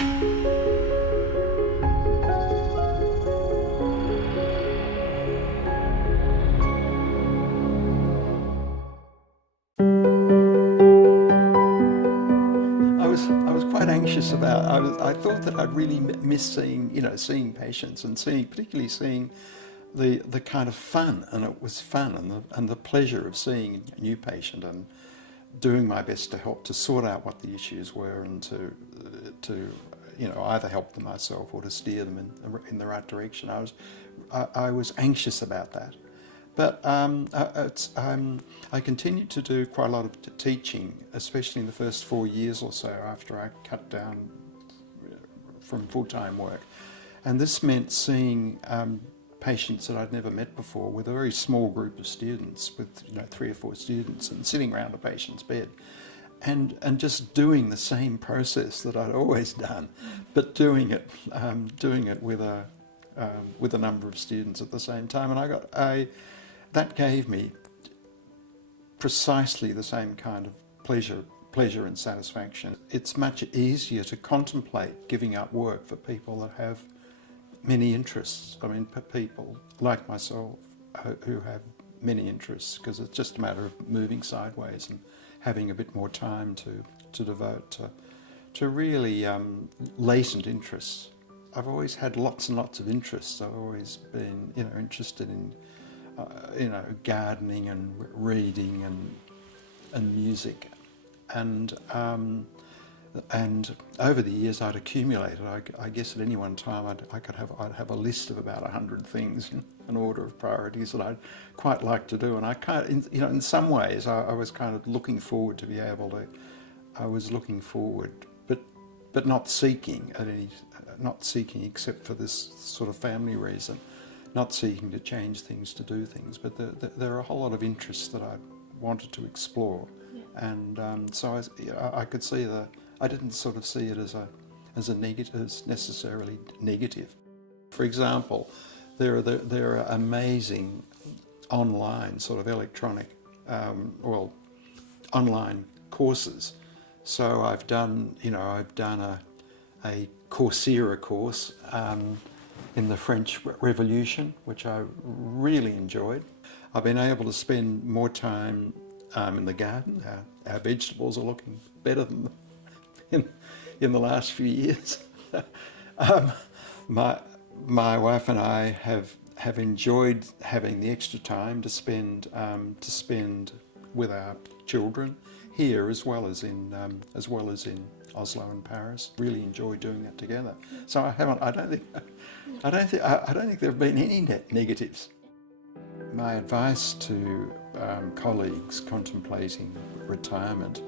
I was quite anxious about. I thought that I'd really miss seeing, seeing patients and particularly seeing the kind of fun, and it was fun, and the pleasure of seeing a new patient and doing my best to help to sort out what the issues were and to either help them myself or to steer them in the right direction. I was anxious about that. But I continued to do quite a lot of teaching, especially in the first 4 years or so after I cut down from full-time work. And this meant seeing patients that I'd never met before with a very small group of students, with 3 or 4 students, and sitting around a patient's bed. And just doing the same process that I'd always done, but doing it with a number of students at the same time. And that gave me precisely the same kind of pleasure and satisfaction. It's much easier to contemplate giving up work for people that have many interests. I mean, people like myself who have many interests, because it's just a matter of moving sideways and having a bit more time to devote to really latent interests. I've always had lots and lots of interests. I've always been, interested in gardening and reading and music, and over the years I'd accumulated. I guess at any one time I'd have a list of about 100 things, an order of priorities that I'd quite like to do. And in some ways I was kind of looking forward to be able to. I was looking forward, but not seeking except for this sort of family reason. Not seeking to change things, to do things, but there are a whole lot of interests that I wanted to explore, and so I could see I didn't sort of see it as necessarily negative. For example, there are amazing online sort of electronic, online courses. So I've done a Coursera course. In the French Revolution, which I really enjoyed. I've been able to spend more time in the garden. Our vegetables are looking better than in the last few years. My wife and I have enjoyed having the extra time to spend with our children here as well as in Oslo and Paris. Really enjoy doing that together. So I don't think there have been any negatives. My advice to colleagues contemplating retirement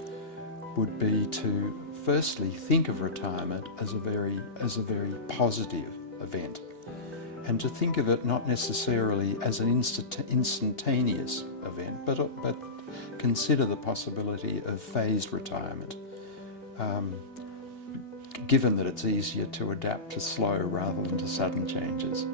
would be to firstly think of retirement as a very positive event, and to think of it not necessarily as an instantaneous event, but consider the possibility of phased retirement. Given that it's easier to adapt to slow rather than to sudden changes.